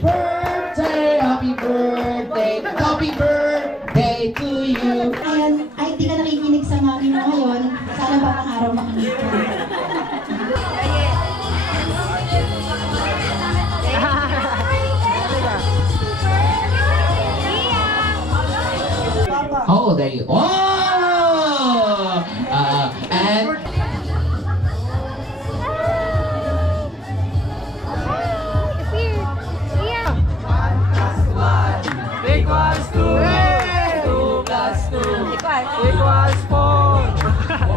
happy birthday, happy birthday to you. Ayan, ay di ka nakikinig sa mami mo ngayon. Sana ba pang araw makinig ka. How old are you? Oh! And Equals 2. 2 plus 2 equals 4.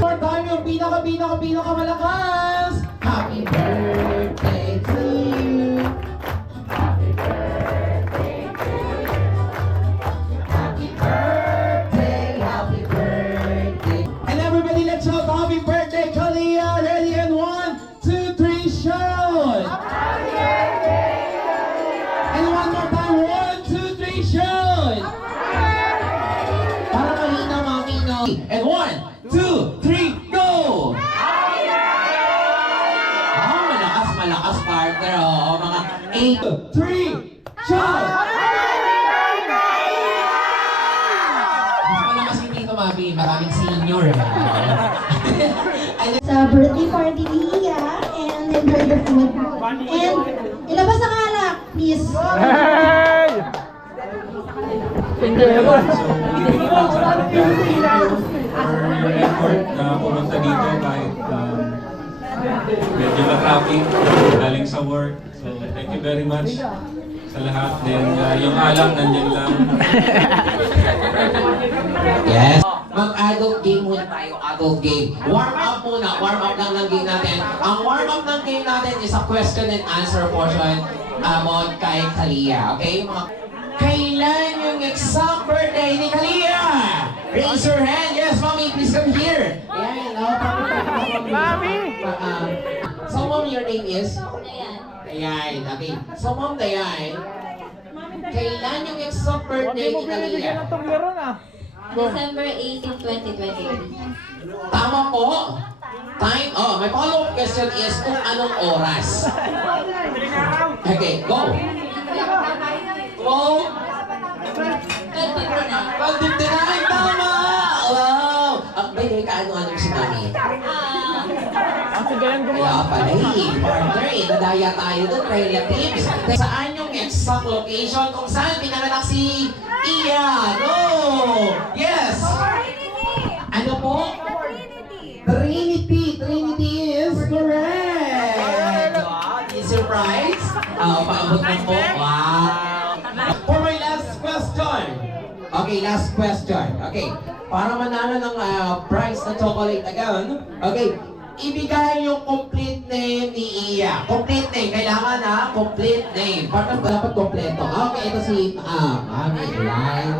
more time yung pinaka malakas. Happy birthday to you. Happy birthday to you. Happy birthday, happy birthday. And everybody, let's shout happy birthday, Kalia. Ready and 1, 2, 3, shout. Happy birthday, Kalia. And one more time, 1, 2, 3, shout. Para mahina, mami, no? And 1, 2, 3, go! Malakas partner, oh, mga 8, 3, shout! Mas malakas yung dito, mami, maraming senior. Sa birthday party ni Iya and enjoy the food. And ilabas ang alak, please. Effort na pumunta dito kahit medyo na-traffic galing sa work. So, thank you very much sa lahat. Then, yung alam, nandyan lang. Yes. Mag-adult game muna tayo, adult game. Warm up muna, warm up lang ng game natin. Ang warm up ng game natin is a question and answer portion about kay Kalia. Okay? Kailan yung exact birthday ni Kalia? Raise your hand. Yes, mommy, please come here. Ayan, Mommy! So, mom, your name is? Dayan. Okay. So, mom, Dayan, kailan yung exact birthday ni Kalia? December 18, 2023. Tama po. Time? Oh, my follow-up question is kung anong oras. Okay, go. Go. 12:59, tama! Wow! By the way, kaano-ano si mami? Kaya pala partner nadaya tayo doon, relatives. Saan yung exact location kung saan pinanganak si Iya? Go! Yes! Ano po? Trinity is correct! Wow, di surprise? Paabot na po. Wow! For my last question. Okay, last question. Okay, para manalo ng prize na chocolate again. Okay, ibigay yung complete name ni Iya. Complete name. Kailangan na complete name. Partner ba dapat kompleto? Okay, ito si Mami. Right?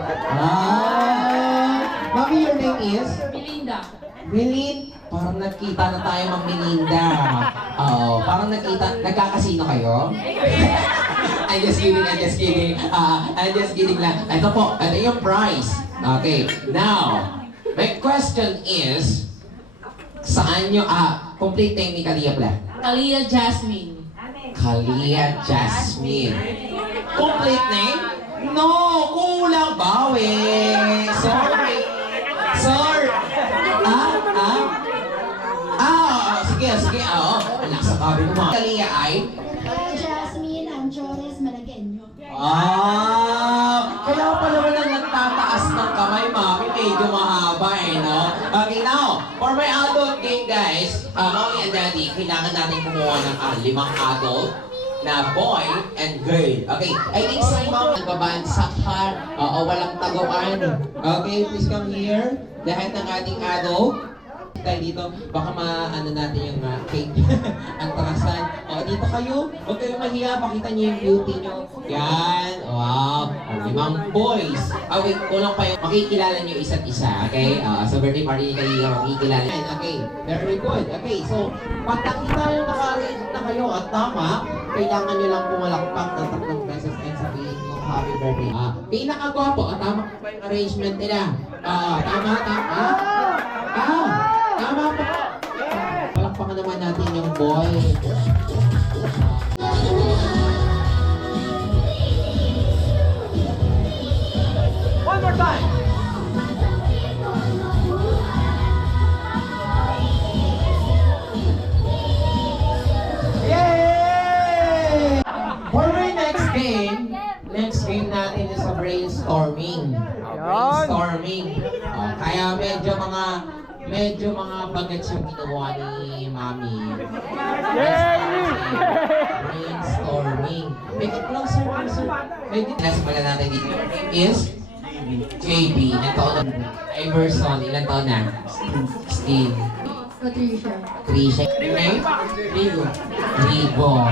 Mami, your name is? Melinda. Melinda. Parang nagkita na tayo mang Melinda. Parang nagkakasino kayo? I'm just kidding lang. Ito po, ito yung prize. Okay, now, my question is, saan nyo, complete name ni Kalia pala? Kalia Jasmine. Kalia Jasmine. Complete name? No, kulang bawi. Sorry. Sige, anak sa kabi mo mga. Kalia ay? Jasmine Anchores Malagueño. Kaya pala walang nagtataas ng kamay, mami. Medyo mahaba no? Okay, now, for my adult game, guys, mommy and daddy, kailangan natin kumuha ng 5 adult na boy and girl. Okay, I think si mom nagbabansak ha. Walang taguan. Okay, please come here. Lahat ng ating adult. Tayo dito, baka maano natin yung cake. Ang tarasan. Dito kayo. Huwag kayong mahiya. Pakita niyo yung beauty niyo. Yan. Wow. 5 boys. Wait, kulang pa yung makikilala niyo isa't isa. Okay? Sa birthday party ni Kalia, makikilala. Okay. Very good. Okay, so, pag nakita yung naka-arrange na kayo at tama, kailangan niyo lang pumalakpak ng 3 beses birthday. Pinakagwapo. Tama po ba yung arrangement nila? Tama. Tama po. Palakpakan naman natin yung boy. One more time. Yay! For my next game natin is a brainstorming. Brainstorming. Kaya medyo mga bagets yung ginawa ni Mami. Brainstorming. Make it closer. Nasimulan natin dito. Your name is? JB. Ilan taon na? Iverson. Ilan taon na? Steve. Patricia. Trisha. Your name? Rigo.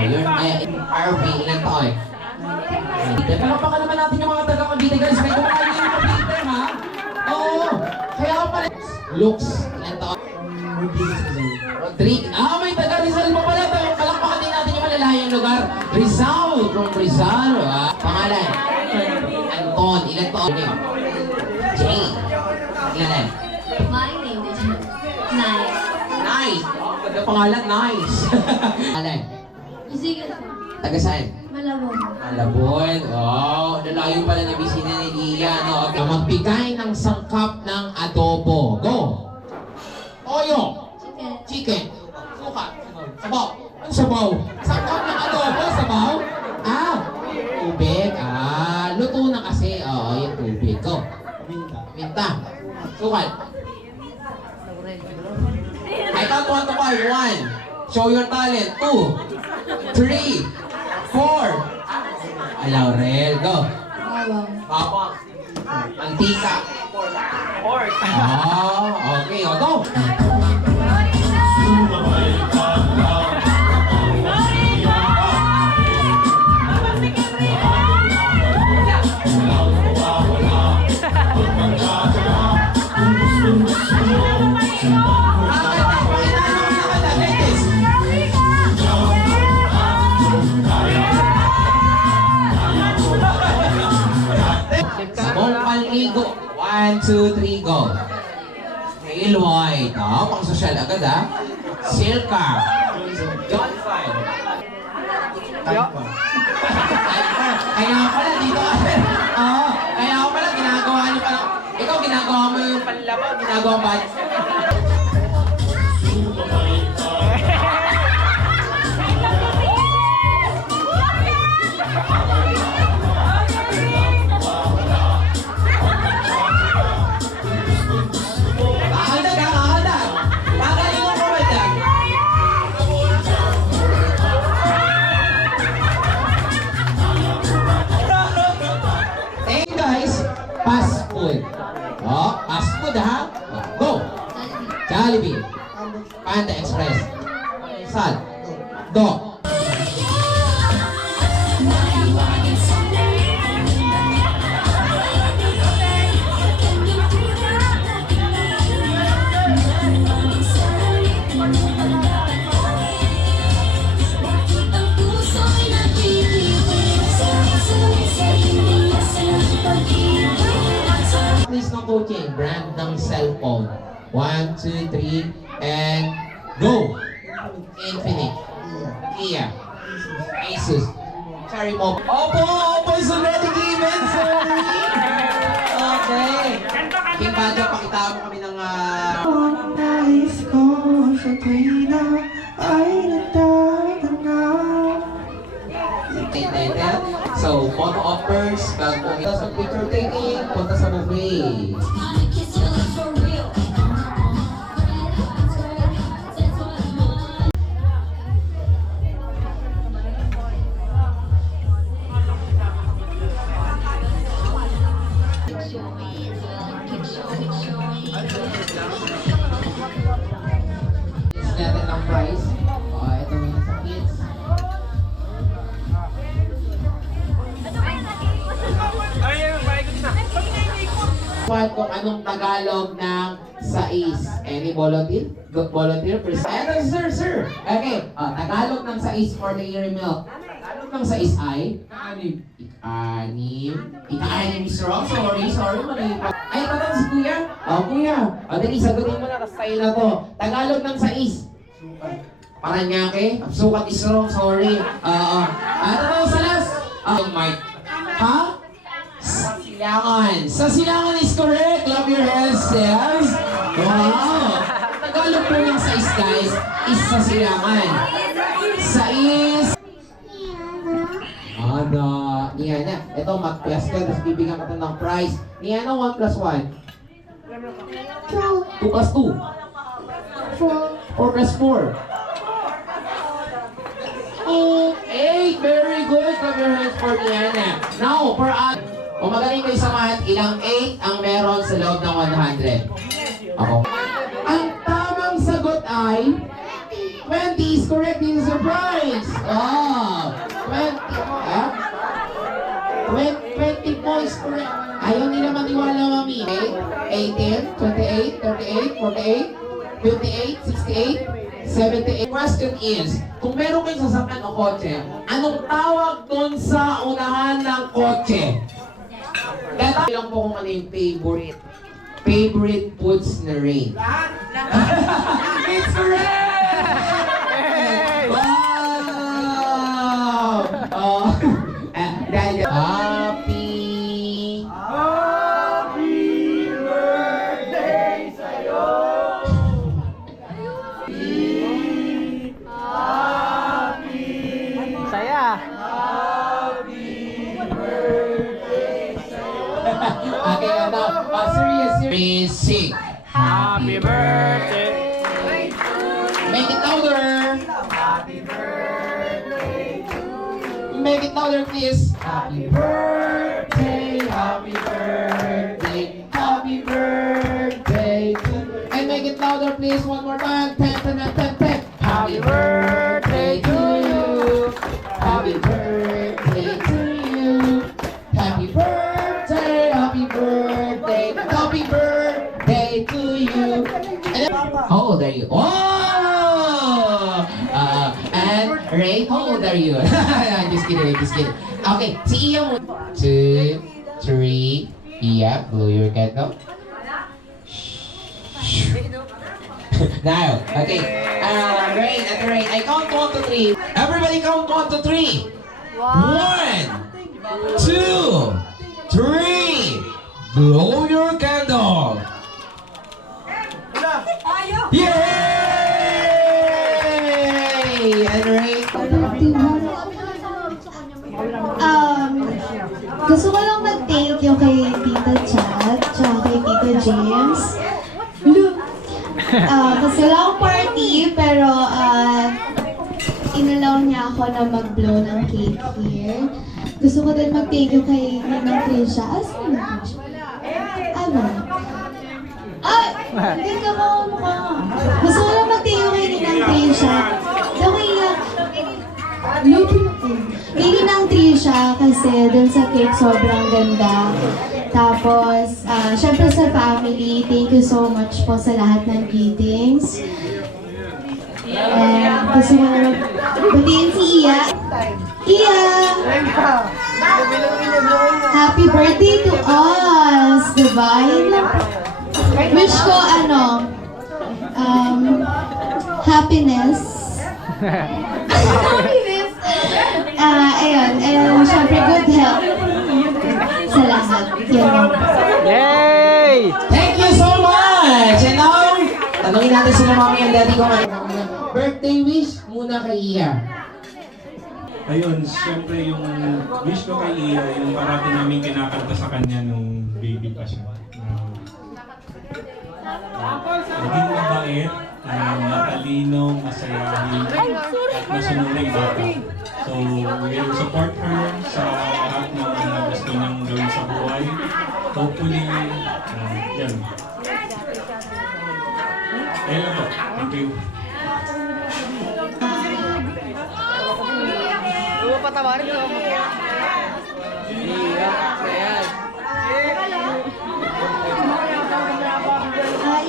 Your name? RV. Ilan taon? Palakpakan naman natin yung mga taga-Cavite guys. May kumakain yung Cavite, ha? Oo. Kaya ako pala. Lux. Ilan taon? Rodrigo. May taga-Rizal pa pala. Palakpakan din natin yung malalayang lugar. Rizal. From Rizal. Pangalan? Anton. Ilan taon? Jay. Ilan? My name is Nice. Nice. Ganda pangalan. Nice. Pangalan? Sige. Taga saan? Malabon. Malabon. Oh, lalayo pala na bisina ni Lia, no? Okay. Magbigay ng sangkap ng adobo. Go! Toyo. Chicken. Chicken. Suka. Sabaw. Ano sabaw? Sangkap ng adobo. Sabaw? Tubig. Luto na kasi. Oo, yung tubig. Go. Minta. Sukal. I count 1 to 5. 1. Show your talent. 2. 3. 4. Laurel. Go. Bawang. Bawang. Mantika. Pork. Okay. Go. Sabong palligo. 1, 2, 3, go. Nail white. Pang social agad, ha? Silka. John 5. Kaya pala, dito ka. Kaya pala, ginagawa niyo pala. Ikaw, ginagawa mo yung panlaban. Ginagawa ba? Fast food. Fast food, ha? Go! Jollibee. Panda Express. Sal. Do. Please ng coaching, brand ng cellphone. 1, 2, 3, and go! Infinite. Kia. Asus. Sorry mo. Opo, is already given, sorry! Okay. Kimbado, pakita mo kami ng Ang nais ko sa tuwina ay nagtatanaw. So, photo offers, bago pumunta sa picture taking, punta sa buffet. Natin ang price. Ito yung sa kids. Kung anong Tagalog ng sais. Any volunteer? Volunteer? Ano, sir? Okay. Tagalog ng sais for dairy milk. ng 6 ay? Anim. Ika-anim is wrong. Sorry, mali pa. Ay, tanong si Kuya. Kuya. Dali, sagutin mo na style na to. Tagalog ng 6. Paranaque. Sukat is wrong. Sorry. Ano sa last? Mike. Ha? Silangan. Sa Silangan is correct. Love your hands, yes. Wow. Tagalog po ng 6, guys, is sa Silangan. 6. Niana. Ito, mag-plus ka, tapos bibigyan ka ng prize. Niana, 1 plus 1. 2 plus 2. 4 plus 4. 8. Very good. Clap your hands for Niana. Now, for us, kung magaling kayo sa math, ilang 8 ang meron sa loob ng 100? Ako. Ang tamang sagot ay 20 is correct. This is a prize. 20 points correct. Ayaw nila maniwala, mami. 18, 28, 38, 48, 58, 68, 78. Question is, kung meron kayong sasakyan o kotse, anong tawag doon sa unahan ng kotse? Dahil lang po kung ano yung favorite foods na rain. It's correct! Wow! Dahil happy birthday sa'yo! Saya. Okay, serious. Sing. Happy birthday. Make it louder. Make it louder, please. Happy birthday, happy birthday, happy birthday to you. And make it louder, please. One more time. 10, 10, 10, 10. Happy birthday to you. Happy birthday to you. Happy birthday, happy birthday, happy birthday to you. And how old are you? Oh! And Ray, how old are you? Just kidding. Okay, si Iya mo. 2, 3, Iya, blow your candle. Now, okay. Ray, I count 1 to 3. Everybody count 1 to 3. 1, 2, 3. Blow your candle. Yay! And Ray. Gusto ko lang mag-thank you kay Tita Chat, tsaka kay Tita James. Look, kasi wala akong party, pero inalaw niya ako na mag-blow ng cake here. Gusto ko din mag-thank you kay Ninang Trisha. Saan na Trisha? Ano? Ay! Hindi ka mukha. Gusto ko lang mag-thank you kay Ninang Trisha. Kay Ninang Trisha kasi dun sa cake sobrang ganda. Tapos, syempre sa family, thank you so much po sa lahat ng greetings. And gusto ko na batiin si Iya. Iya! Happy birthday to us, Divine! Wish ko happiness. Happiness! Ayun, and syempre good health sa lahat. Yun. Yay! Thank you so much! And now, tanungin natin sila mami and daddy ko. Birthday wish muna kay Iya. Ayun, siyempre yung wish ko kay Iya, yung parati namin kinakanta sa kanya nung baby pa siya. Maging mabait, matalino, masayahin, at masunuring bata. So, we will support her sa lahat ng mga gusto niyang gawin sa buhay. Hopefully, yan. Ayun lang po. Thank you. Patawarin ko.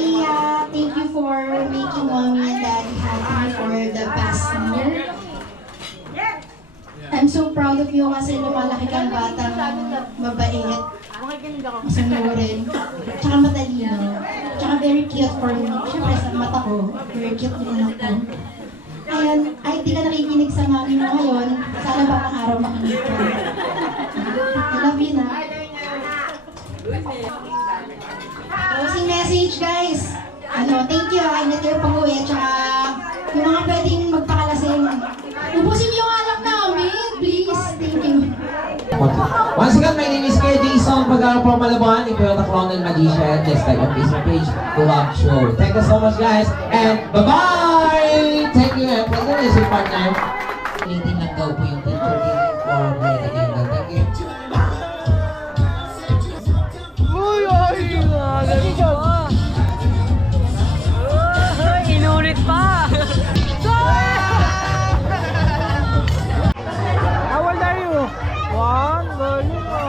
Iya, thank you for making mommy and daddy happy for the past year. I'm so so proud of you kasi lumalaki kang batang mabait, masunurin, tsaka matalino, tsaka very cute for me. Siyempre sa mata ko, very cute yung anak ko. Ayan, ay di ka nakikinig sa mami mo ngayon, sana ba ang araw makinig ka. I love you na. Closing message guys. Thank you ha, ingat kayo pag-uwi, tsaka yung mga pwedeng magpakalasing. Ubusin niyo yung alak namin, please. Thank you. Once again, my name is Kuya Jason, pag-aaral from Malaban, Ipiyota Clown and Magician. Just like on Facebook page, Kulak Show. Thank you so much guys, and bye-bye! Thank you, and please don't music partner. Ulitin lang daw po yung teacher niya for Red again. Thank you. Uy, ay, galing ka. Inulit pa. How old are you? One, galing ka.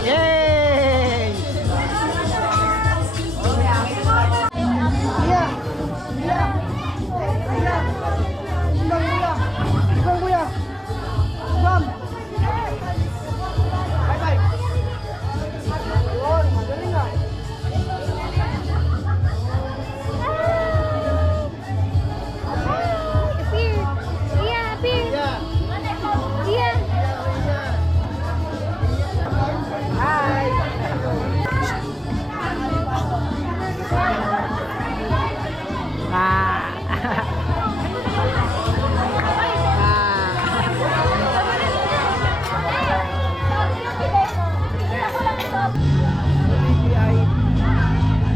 Yay!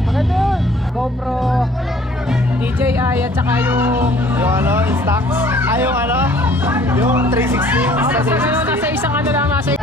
Maganda yun. GoPro, DJI at saka yung Instax. Yung yung 360. nasa isang ano lang, nasa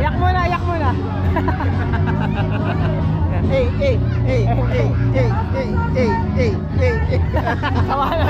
Iyak muna, iyak muna. Tawa na.